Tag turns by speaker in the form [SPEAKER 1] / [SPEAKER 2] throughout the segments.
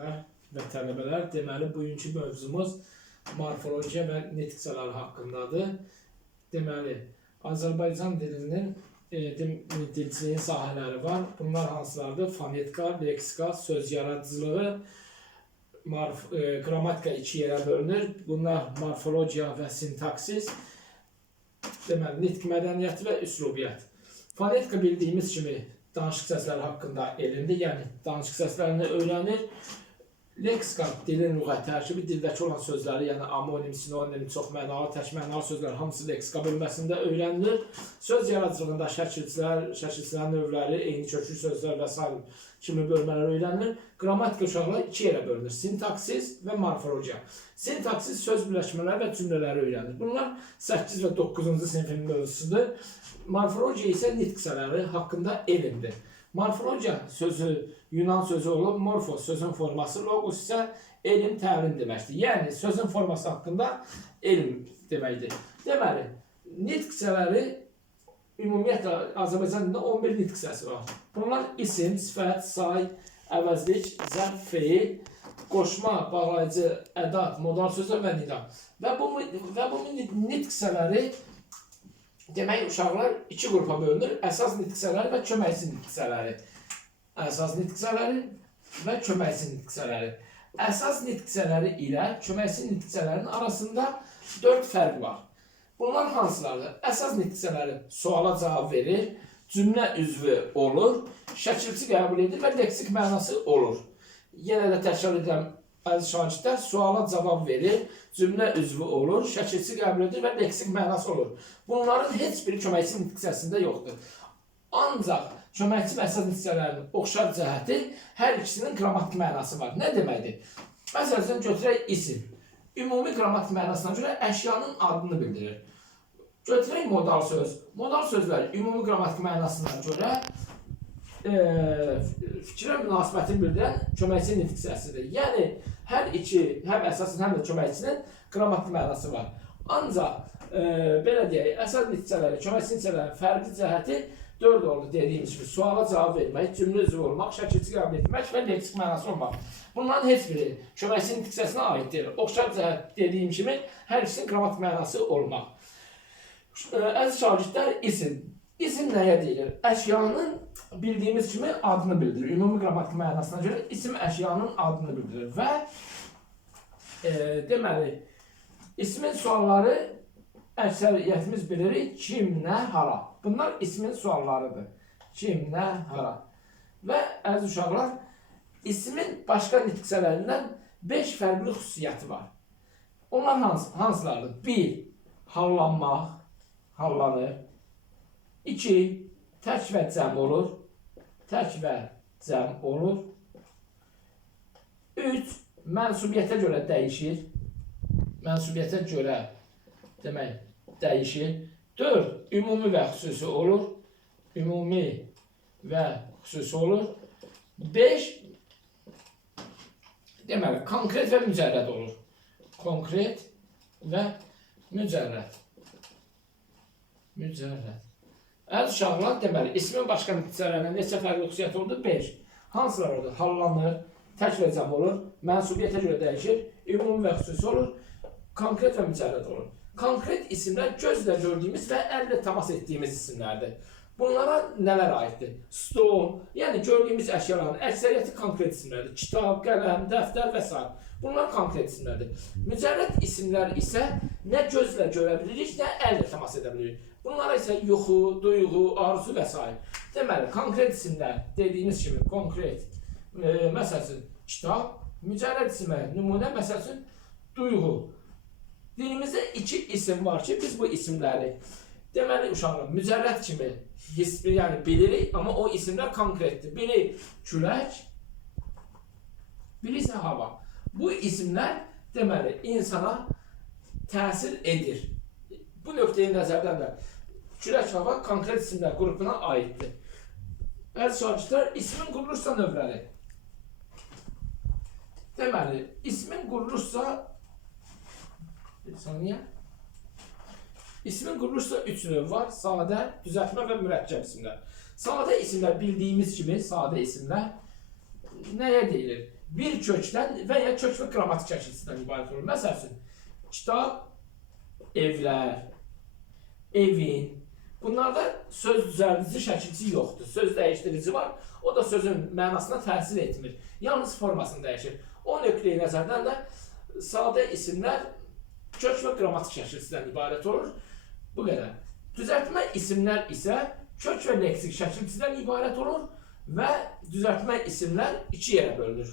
[SPEAKER 1] şagirdlər və tələbələr, deməli bugünkü mövzumuz morfologiya və nitqçələr haqqındadır. Deməli, Azərbaycan dilinin e, dilçiliyin sahələri var. Bunlar hansılardır? Fonetika, leksika, söz yaradıcılığı, marf, e, qrammatika iki yerə bölünür. Bunlar morfologiya və sintaksis. Deməli, nitq mədəniyyəti və üslubiyyət. Fonetika bildiyimiz kimi danışıq səsləri haqqında elmdir, yəni danışıq səslərini öyrənir. Leksika dilin lüğət tərkibi, dildəki olan sözləri, yəni amonim, sinonim, çox mənalı, tək mənalı sözlər hamısı leksika bölməsində öyrənilir. Söz yaradıcılığında şəkilçilər, şəkilçilərin növləri, eyni köklü sözlər və s. kimi bölmələr öyrənilir. Qrammatika uşaqlar iki yerə bölünür. Sintaksis və morfologiya. Sintaksis söz birləşmələri və cümlələri öyrənir. Bunlar 8 və 9-cu sinifin mövzusudur. Morfologiya isə nitqçələri haqqında elmdir. Morfologiya sözü Yunan sözü olub, morfos sözün forması, logos isə elm, təlim deməkdir. Yəni sözün forması haqqında elm deməkdir. Deməli, nitqçələri ümumiyyətlə Azərbaycan dilində 11 nitq səsi var. Bunlar isim, sifət, say, əvəzlik, zərf, feil, qoşma, bağlayıcı, ədat, modal sözlər və nida. Və bu və bu nitq sələri demək uşaqlar iki qrupa bölünür. Əsas nitq sələri və köməkçi nitq sələri. Əsas nitq sələri və köməkçi nitq sələri. Əsas nitq sələri ilə köməkçi nitq sələrinin arasında 4 fərq var. Bunlar hansılardır? Əsas nitqçələri suala cavab verir, cümlə üzvü olur, şəkilçi qəbul edir və leksik mənası olur. Yenə də təkrar edirəm, əziz şagirdlər, suala cavab verir, cümlə üzvü olur, şəkilçi qəbul edir və leksik mənası olur. Bunların heç biri köməkçi nitqçəsində yoxdur. Ancaq köməkçi və əsas nitqçələrinin oxşar cəhəti hər ikisinin qrammatik mənası var. Nə deməkdir? Məsələn, götürək isim. Ümumi qrammatik mənasına görə əşyanın adını bildirir. Götürək modal söz. Modal sözlər ümumi qrammatik mənasına görə e, fikrə münasibətini bildirən köməkçi nitq hissəsidir. Yəni hər iki, həm əsasın, həm də köməkçinin qrammatik mənası var. Ancaq e, belə deyək, əsas nitqçələri, köməkçi nitqçələrin fərqli cəhəti 4 oldu dediyimiz kimi suala cavab vermək, cümlə üzvü olmaq, şəkilçi qəbul etmək və leksik mənası olmaq. Bunların heç biri köməkçi nitq hissəsinə aid deyil. Oxşar cəhət dediyim kimi hər ikisinin qrammatik mənası olmaq. Əziz şagirdlər, isim. İsim nəyə deyilir? Əşyanın bildiyimiz kimi adını bildirir. Ümumi qrammatik mənasına görə isim əşyanın adını bildirir və e, deməli ismin sualları əksəriyyətimiz bilirik kim, nə, hara. Bunlar ismin suallarıdır. Kim, nə, hara. Və əziz uşaqlar, ismin başqa nitqçələrindən 5 fərqli xüsusiyyəti var. Onlar hansı, hansılardır? 1. Hallanmaq, hallanır. 2. Tək və cəm olur. Tək və cəm olur. 3. Mənsubiyyətə görə dəyişir. Mənsubiyyətə görə demək dəyişir. 4. Ümumi və xüsusi olur. Ümumi və xüsusi olur. 5. Deməli, konkret və mücərrəd olur. Konkret və mücərrəd. Mücərrəd. Əziz uşaqlar, deməli, ismin başqa nitqçələrindən neçə fərqli xüsusiyyət oldu? 5. Hansılar oldu? Hallanır, tək və cəm olur, mənsubiyyətə görə dəyişir, ümumi və xüsusi olur, konkret və mücərrəd olur. Konkret isimlər gözlə gördüyümüz və əllə təmas etdiyimiz isimlərdir. Bunlara nələr aiddir? Stol, yəni gördüyümüz əşyaların əksəriyyəti konkret isimlərdir. Kitab, qələm, dəftər və s. Bunlar konkret isimlərdir. Mücərrəd isimlər isə nə gözlə görə bilirik, nə əllə təmas edə bilirik. Bunlara isə yuxu, duyğu, arzu və s. Deməli, konkret isimlər dediyimiz kimi konkret, e, məsəl üçün kitab, mücərrəd isimlər, nümunə, məsəl duyğu. Dilimizdə iki isim var ki, biz bu isimləri deməli uşaqlar mücərrəd kimi hiss, yəni bilirik, amma o isimlər konkretdir. Biri külək, biri isə hava. Bu isimlər deməli insana təsir edir. Bu nöqteyi nəzərdən də külək hava konkret isimlər qrupuna aiddir. Əziz şagirdlər, ismin quruluşsa növləri. Deməli, ismin quruluşsa bir saniyə. İsmin quruluşsa üç növ var. Sadə, düzəltmə və mürəkkəb isimlər. Sadə isimlər bildiyimiz kimi sadə isimlər nəyə deyilir? bir kökdən və ya kök və qrammatik şəkilsindən ibarət olur. Məsəl üçün, kitab, evlər, evin. Bunlarda söz düzəldici şəkilçi yoxdur. Söz dəyişdirici var. O da sözün mənasına təsir etmir. Yalnız formasını dəyişir. O nöqteyi nəzərdən də sadə isimlər kök və qrammatik şəkilsindən ibarət olur. Bu qədər. Düzəltmə isimlər isə kök və leksik şəkilçidən ibarət olur və düzəltmə isimlər iki yerə bölünür.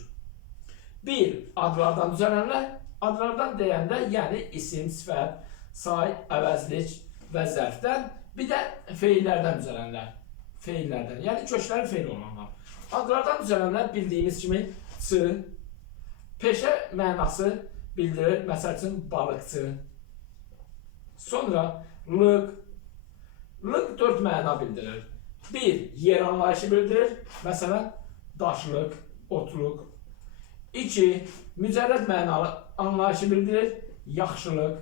[SPEAKER 1] Bir, adlardan düzələnlər, adlardan deyəndə, yəni isim, sifət, say, əvəzlik və zərfdən, bir də feillərdən düzələnlər. Feillərdən, yəni kökləri feil olanlar. Adlardan düzələnlər bildiyimiz kimi ç, peşə mənası bildirir, məsəl üçün balıqçı. Sonra lıq, lıq dörd məna bildirir. Bir, yer anlayışı bildirir, məsələn, daşlıq, otluq. İki, mücərrəd mənalı anlayışı bildirir, yaxşılıq.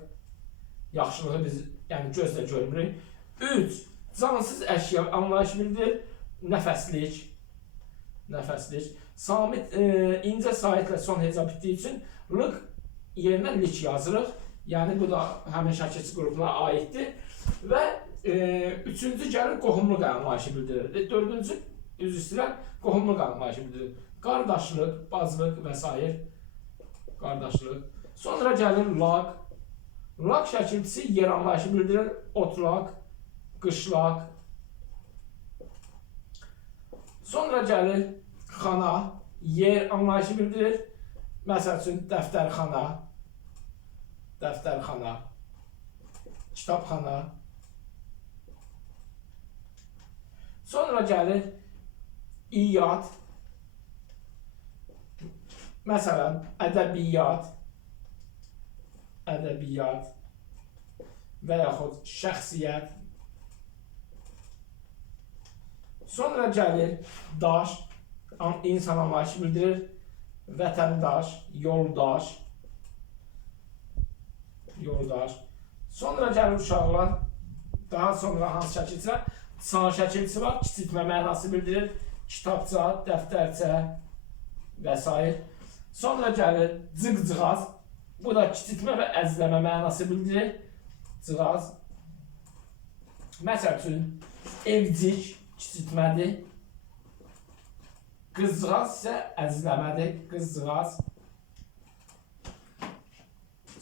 [SPEAKER 1] Yaxşılığı biz yəni gözlə görmürük. Üç, cansız əşya anlayışı bildirir, nəfəslik. Nəfəslik. Samit e, incə saitlə son heca bitdiyi üçün lıq yerinə lik yazırıq. Yəni bu da həmin şəkilçi qrupuna aiddir. Və e, üçüncü gəlir qohumluq anlayışı bildirir. Dördüncü üzr istəyirəm, qohumluq anlayışı bildirir. Qardaşlıq, bacılıq və s. Qardaşlıq. Sonra gəlir laq. Laq şəkilçisi yer anlayışı bildirir. Otlaq, qışlaq. Sonra gəlir xana, yer anlayışı bildirir. Məsəl üçün dəftərxana, dəftərxana, kitabxana. Sonra gəlir iyad. Məsələn, ədəbiyyat, ədəbiyyat və yaxud şəxsiyyət. Sonra gəlir daş, an- insan anlayışı bildirir. Vətəndaş, yoldaş, yoldaş. Sonra gəlir uşaqlar. Daha sonra hansı şəkilçilər? Sağ şəkilçisi var, kiçiltmə mənası bildirir. Kitabça, dəftərçə və s. Sonra gəlir cıqcığaz. Bu da kiçiltmə və əzləmə mənası bildirir. Cığaz. Məsəl üçün, evcik kiçiltmədir. Qızcığaz isə əzləmədir. Qızcığaz.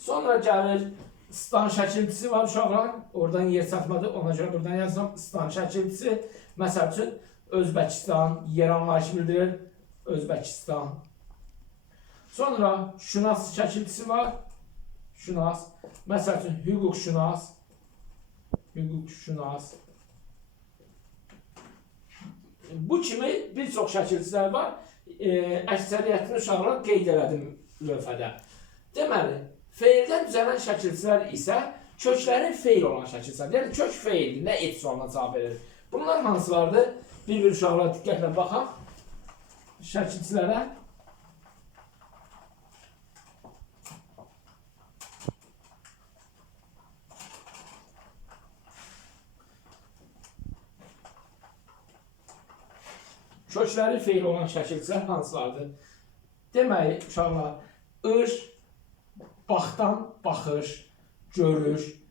[SPEAKER 1] Sonra gəlir stan şəkilçisi var uşaqlar. Oradan yer çatmadı. Ona görə buradan yazıram. Stan şəkilçisi. Məsəl üçün Özbəkistan yer anlayışı bildirir. Özbəkistan. Sonra şünas şəkilçisi var. Şünas. Məsəl üçün hüquq şünas. Hüquq şünas. Bu kimi bir çox şəkilçilər var. E, əksəriyyətini uşaqlar qeyd elədim lövhədə. Deməli, feildən düzələn şəkilçilər isə kökləri feil olan şəkilçilər. Yəni kök feil nə et sualına cavab verir. Bunlar hansılardır? Bir-bir uşaqlar diqqətlə baxaq. Şəkilçilərə. Kökləri feil olan şəkilçilər hansılardır? Deməli, uşaqlar, ış, baxdan baxış, görüş.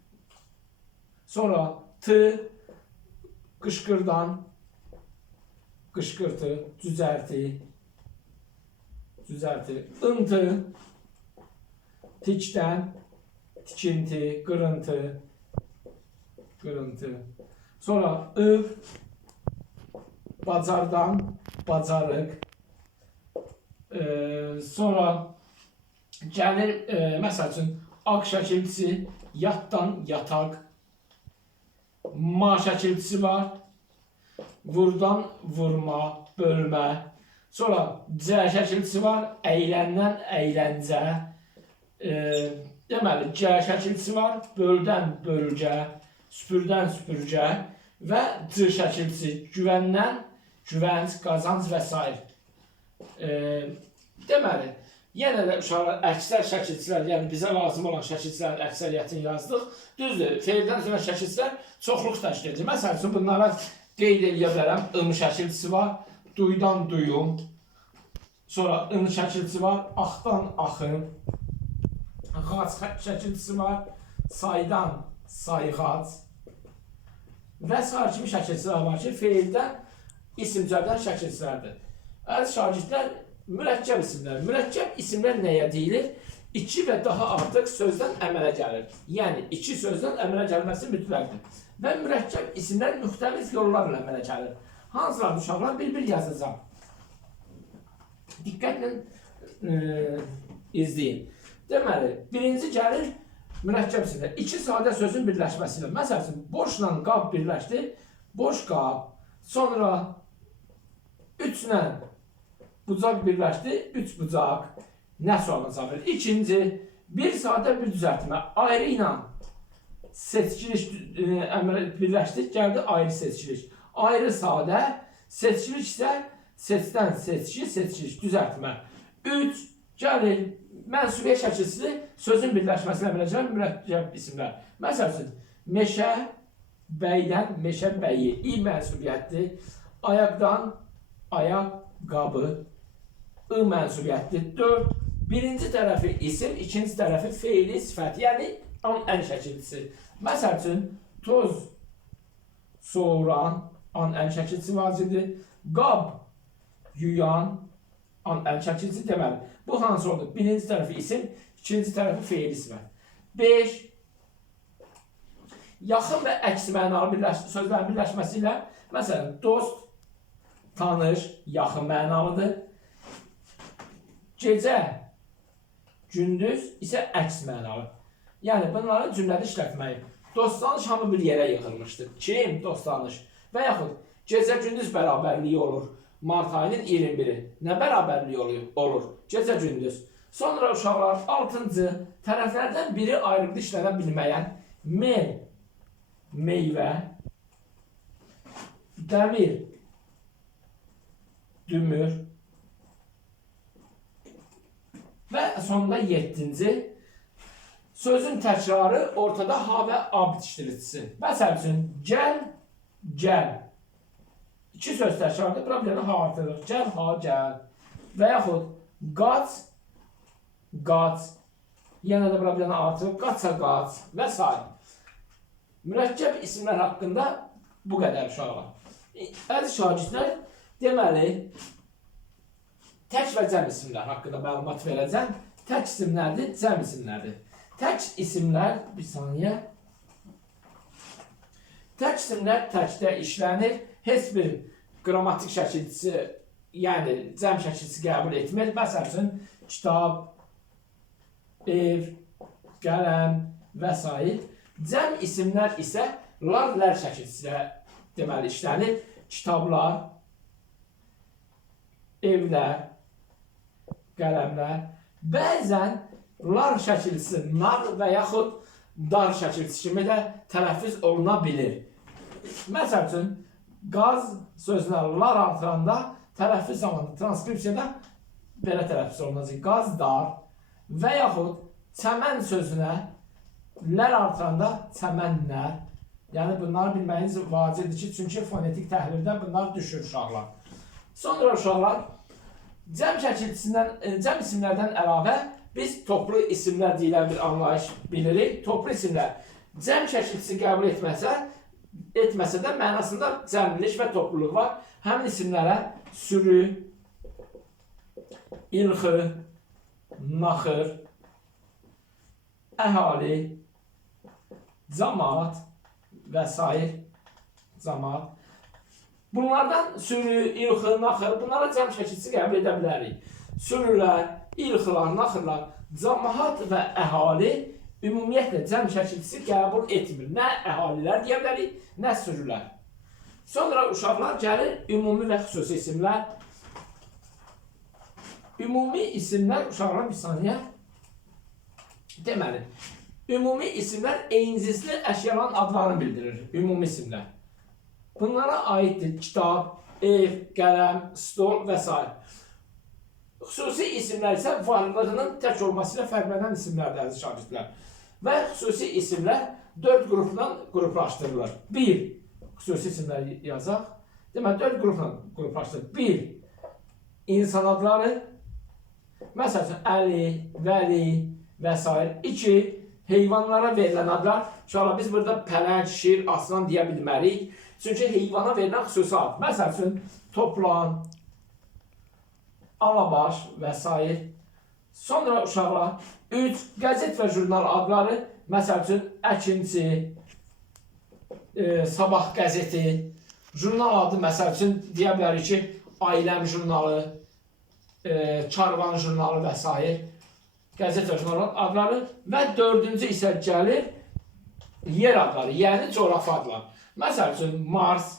[SPEAKER 1] Sonra t, qışqırdan, qışqırtı, düzəlti, düzəlti, ıntı, tikdən, tikinti, qırıntı, qırıntı. Sonra ıv, bacardan, bacarıq. Ee, sonra gəlir, e, məsəl üçün, ağ şəkilçisi, yatdan, yataq. Ma şəkilçisi var. Vurdan, vurma, bölmə. Sonra C şəkilçisi var. Əyləndən, əyləncə. E, deməli, C şəkilçisi var. Böldən, bölgə. Süpürdən, süpürgə. Və C şəkilçisi güvəndən, güvənc, qazanc və s. E, deməli, yenə də uşaqlar əksər şəkilçilər, yəni bizə lazım olan şəkilçilərin əksəriyyətini yazdıq. Düzdür, feildən sonra şəkilçilər çoxluq təşkil edir. Məsəl üçün bunlara qeyd edə bilərəm. Im şəkilçisi var, duydan duyum. Sonra ın şəkilçisi var. Axdan axın. Xə- şəkilçisi var. Saydan sayğac. Və sair kimi şəkilçilər var ki, feildən isim cəbdən şəkilçilərdir. Əziz şagirdlər, mürəkkəb isimlər. Mürəkkəb isimlər nəyə deyilir? İki və daha artıq sözdən əmələ gəlir. Yəni, iki sözdən əmələ gəlməsi mütləqdir. Və mürəkkəb isimlər müxtəlif yollarla əmələ gəlir. Hansılar uşaqlar bir-bir yazacağım. Diqqətlə e, izləyin. Deməli, birinci gəlir mürəkkəb isimlər. İki sadə sözün birləşməsi ilə. Boşla qab birləşdi. Boş qab. Sonra üçlə bucaq birləşdi. Üç bucaq. Nə sualına cavab verir? İkinci, bir sadə bir düzəltmə. Ayrı ilə seçkiliş e, əmələ birləşdi. Gəldi ayrı seçkiliş. Ayrı sadə, seçkiliş isə seçdən seçki, seçkiliş, düzəltmə. Üç, gəlir mənsubiyə şəkilçisi sözün birləşməsinə biləcək mürəkkəb isimlər. Məsəl üçün, meşə, bəydən, meşə bəyi, i mənsubiyyətdir. Ayaqdan, ayaq, qabı, ı mənsubiyyətdir. Dörd, birinci tərəfi isim, ikinci tərəfi feili, sifət, yəni an ən şəkilçisi. Məsəl üçün, toz soğuran, an ən şəkilçisi vacibdir. Qab, yuyan, an ən şəkilçisi deməli. Bu hansı oldu? Birinci tərəfi isim, ikinci tərəfi feil sifət. 5. Yaxın və əks mənalı birləş sözlərin birləşməsi ilə məsələn dost, tanış, yaxın mənalıdır. Gecə, gündüz isə əks mənalı. Yəni bunları cümlədə işlətməyi. Dostanış hamı bir yerə yığılmışdır. Kim dostanış? Və yaxud gecə gündüz bərabərliyi olur. Mart ayının 21-i. Nə bərabərliyi? Olur. Gecə gündüz. Sonra uşaqlar 6-cı tərəflərdən biri ayrıqlı işlənə bilməyən mel, meyvə, dəmir, dümür və sonunda 7-ci sözün təkrarı ortada ha və a bitişdiricisi. Məsəl üçün gəl, gəl. İki söz təkrardır, bura bir dənə ha artırır. Gəl, ha, gəl. Və yaxud qaç, qaç. Yenə də bura bir dənə artırır. Qaça, qaç və s. Mürəkkəb isimlər haqqında bu qədər uşaqlar. Əziz şagirdlər, deməli, tək və cəm isimlər haqqında məlumat verəcəm. Tək isimlərdir, cəm isimlərdir. Tək isimlər, bir saniyə. Tək isimlər təkdə işlənir. Heç bir qrammatik şəkilçisi, yəni cəm şəkilçisi qəbul etmir. Məsəl üçün, kitab, ev, qələm və s. Cəm isimlər isə lar lər şəkilçisilə deməli işlənir. Kitablar, evlər, qələmlər. Bəzən lar şəkilçisi nar və yaxud dar şəkilçisi kimi də tələffüz oluna bilir. Məsəl üçün, qaz sözünə lar artıranda tələffüz zamanı transkripsiyada belə tələffüz olunacaq. Qaz dar və yaxud çəmən sözünə lər artıranda çəmənlər. Yəni bunları bilməyiniz vacibdir ki, çünki fonetik təhlildə bunlar düşür uşaqlar. Sonra uşaqlar cəm şəkilçisindən, e, cəm isimlərdən əlavə biz toplu isimlər deyilən bir anlayış bilirik. Toplu isimlər cəm şəkilçisi qəbul etməsə, etməsə də mənasında cəmlilik və topluluq var. Həmin isimlərə sürü, ilxı, naxır, əhali, camaat və s. camaat. Bunlardan sürü, ilxı, naxır, bunlara cəm şəkilçisi qəbul edə bilərik. Sürülər, ilxılar, naxırlar, camaat və əhali ümumiyyətlə cəm şəkilçisi qəbul etmir. Nə əhalilər deyə bilərik, nə sürülər. Sonra uşaqlar gəlir ümumi və xüsusi isimlər. Ümumi isimlər uşaqlar bir saniyə. Deməli, ümumi isimlər eynicisli əşyaların adlarını bildirir. Ümumi isimlər. Bunlara aiddir kitab, ev, qələm, stol və s. Xüsusi isimlər isə varlığının tək olması ilə fərqlənən isimlərdir əziz şagirdlər. Və xüsusi isimlər dörd qrupdan qruplaşdırılır. 1. Xüsusi isimlər yazaq. Deməli, dörd qrupla qruplaşdırılır. 1. İnsan adları. Məsəl üçün Əli, Vəli və s. İki, heyvanlara verilən adlar. Sonra biz burada pələng, şir, aslan deyə bilmərik. Çünki heyvana verilən xüsusi ad. Məsəl üçün toplan, alabaş və s. Sonra uşaqlar 3 qəzet və jurnal adları, məsəl üçün Əkinçi, e, Sabah qəzeti, jurnal adı məsəl üçün deyə bilərik ki, Ailəm jurnalı, e, Karvan jurnalı və s. Qəzet və jurnal adları və dördüncü isə gəlir yer adları, yəni coğrafi adlar. Üçün Mars,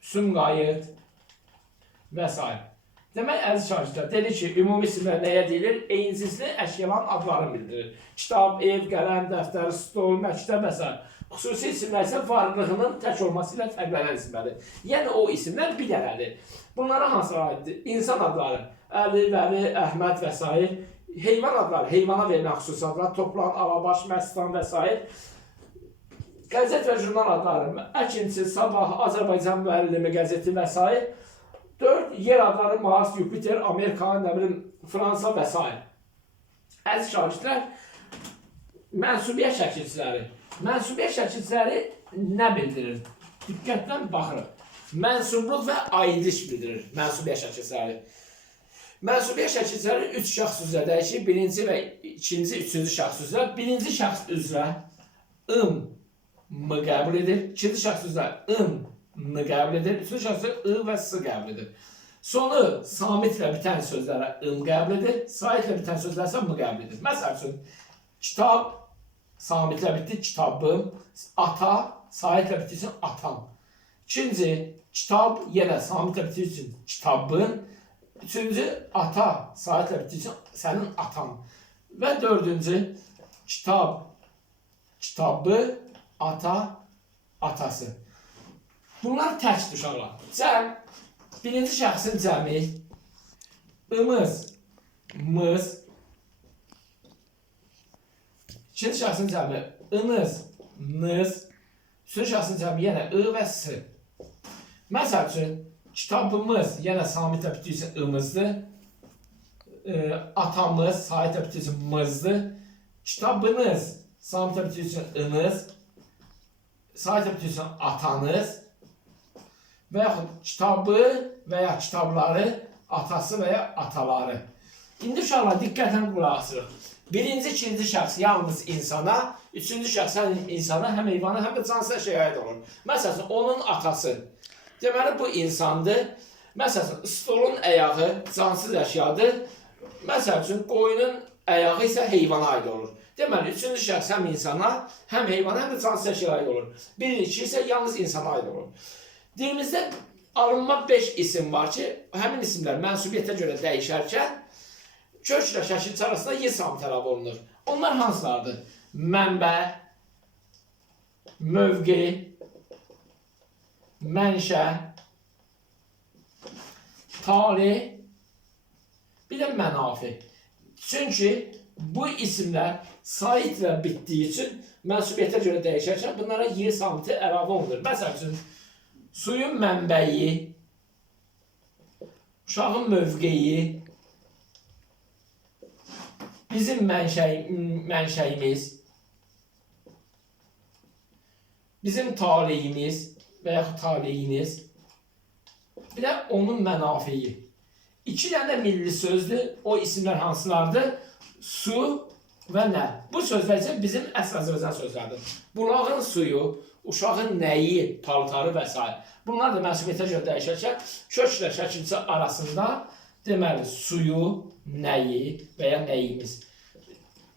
[SPEAKER 1] Sumqayıt və s. Demək, əziz şagirdlər, dedi ki, ümumi isimlər nəyə deyilir? Eynsizli əşyaların adlarını bildirir. Kitab, ev, qələm, dəftər, stol, məktəb və s. Xüsusi isimlər isə varlığının tək olması ilə fərqlənən isimlərdir. Yəni o isimlər bir dənədir. Bunlara hansılar aiddir? İnsan adları, Əli, Vəli, Əhməd və s. Heyvan adları, heyvana verilən xüsusi adlar, toplan, alabaş, məstan və s. Qəzet və jurnal adları, Əkinçi, Sabah, Azərbaycan müəllimi qəzeti və s. 4 yer adları Mars, Jupiter, Amerika, nə bilim, Fransa və s. Əziz şagirdlər, mənsubiyyət şəkilçiləri. Mənsubiyyət şəkilçiləri nə bildirir? Diqqətlə baxırıq. Mənsubluq və aidlik bildirir mənsubiyyət şəkilçiləri. Mənsubiyyət şəkilçiləri 3 şəxs üzrə dəyişir. Birinci və ikinci, üçüncü şəxs üzrə. Birinci şəxs üzrə ım mı edir. İkinci şəxs üzrə ım mı edir. Üçüncü şəxs üzrə ı və s qəbul edir. Sonu samitlə bitən sözlərə ım qəbul edir. Saitlə bitən sözlər isə mı qəbul edir. Məsəl üçün, kitab samitlə bitdi, kitabım. Ata, saitlə bitdiyi üçün atam. İkinci, kitab yenə samitlə bitdiyi üçün kitabın. Üçüncü, ata, saitlə bitdiyi üçün sənin atan. Və dördüncü, kitab, kitabı, ata, atası. Bunlar təkdir uşaqlar. Cəm, birinci şəxsin cəmi, ımız, mız, ikinci şəxsin cəmi, ınız, nız, üçüncü şəxsin cəmi yenə ı və s. Məsəl üçün, kitabımız yenə samitlə bitdiyi üçün ımızdır. E, atamız saitlə bitdiyi üçün mızdır. Kitabınız samitlə bitdiyi üçün ınız. Bitdiyi üçün atanız. Və yaxud kitabı və ya kitabları atası və ya ataları. İndi uşaqlar diqqətlə qulaq asırıq. Birinci, ikinci şəxs yalnız insana, üçüncü şəxs həm insana, həm heyvana, həm də cansız əşyaya aid olur. Məsələn, onun atası. Deməli bu insandır. Məsələn, stolun ayağı cansız əşyadır. Məsəl üçün qoyunun ayağı isə heyvana aid olur. Deməli, üçüncü şəxs həm insana, həm heyvana, həm də cansız əşyaya aid olur. Birinci isə yalnız insana aid olur. Dilimizdə alınma 5 isim var ki, həmin isimlər mənsubiyyətə görə dəyişərkən köklə şəkilçi arasında y əlavə olunur. Onlar hansılardır? Mənbə, mövqe, mənşə, tali, bir də mənafi. Çünki bu isimlər saitlə bitdiyi üçün mənsubiyyətə görə dəyişərkən bunlara y samiti əlavə olunur. Məsəl üçün, suyun mənbəyi, uşağın mövqeyi, bizim mənşəy, mənşəyimiz, bizim taleyimiz və yaxud taleyiniz, bir də onun mənafiyi. İki dənə milli sözdür. O isimlər hansılardır? Su və nə? Bu sözlər isə bizim əsl Azərbaycan sözləridir. Bulağın suyu, uşağın nəyi, paltarı və s. Bunlar da mənsubiyyətə görə dəyişərkən köklə şəkilçi arasında deməli suyu, nəyi və ya nəyimiz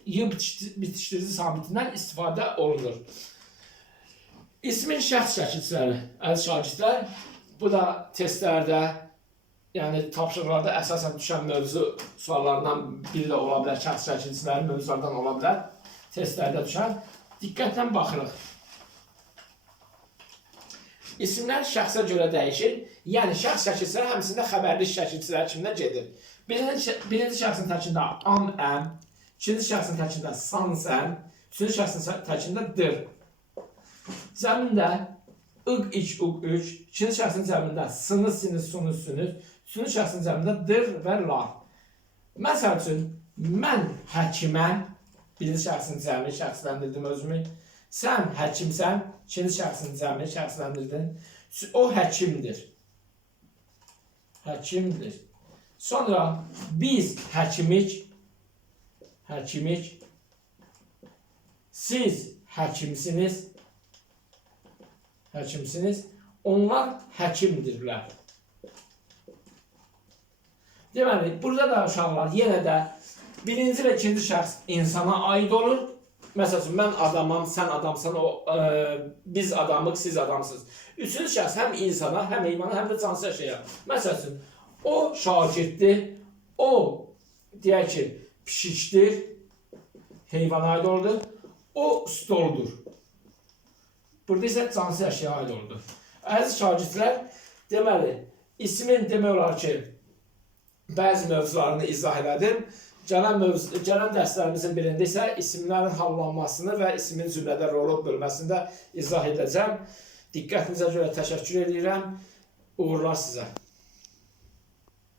[SPEAKER 1] y bitişdi- bitişdirici samitindən istifadə olunur. İsmin şəxs şəkilçiləri, əziz şagirdlər, bu da testlərdə, yəni tapşırıqlarda əsasən düşən mövzu suallarından biri də ola bilər, şəxs şəkilçiləri mövzulardan ola bilər. Testlərdə düşən. Diqqətlə baxırıq. İsimlər şəxsə görə dəyişir. Yəni şəxs şəkilçiləri həmçində xəbərli şəkilçilər kimdə gedir. Birinci, birinci şəxsin tərkində am, əm, ikinci şəxsin tərkində san, sən, üçüncü şəxsin tərkində dır. Zəmində ıq, iç, uq, üç, ikinci şəxsin zəmində sını, sinir, sunu, sünüz, üçüncü şəxsin zəmində dır və lar. Məsəl üçün, mən həkiməm, birinci şəxsin cəmi şəxsləndirdim özümü. Sən həkimsən, ikinci şəxsin cəmi şəxsləndirdin. O həkimdir. Həkimdir. Sonra biz həkimik, həkimik. Siz həkimsiniz, həkimsiniz. Onlar həkimdirlər. Deməli, burada da uşaqlar yenə də birinci və ikinci şəxs insana aid olur. Məsəl üçün, mən adamam, sən adamsan, o e, biz adamıq, siz adamsınız. Üçüncü şəxs həm insana, həm heyvana, həm də cansız əşyaya. Məsəl o şagirddir, o deyək ki, pişikdir, heyvana aid oldu. O stoldur. Burada isə cansız əşyaya aid oldu. Əziz şagirdlər, deməli, ismin demək olar ki, bəzi mövzularını izah elədim. Gələn, mövzu, gələn dərslərimizin birində isə isimlərin hallanmasını və ismin cümlədə rolu bölməsini də izah edəcəm. Diqqətinizə görə təşəkkür edirəm. Uğurlar sizə.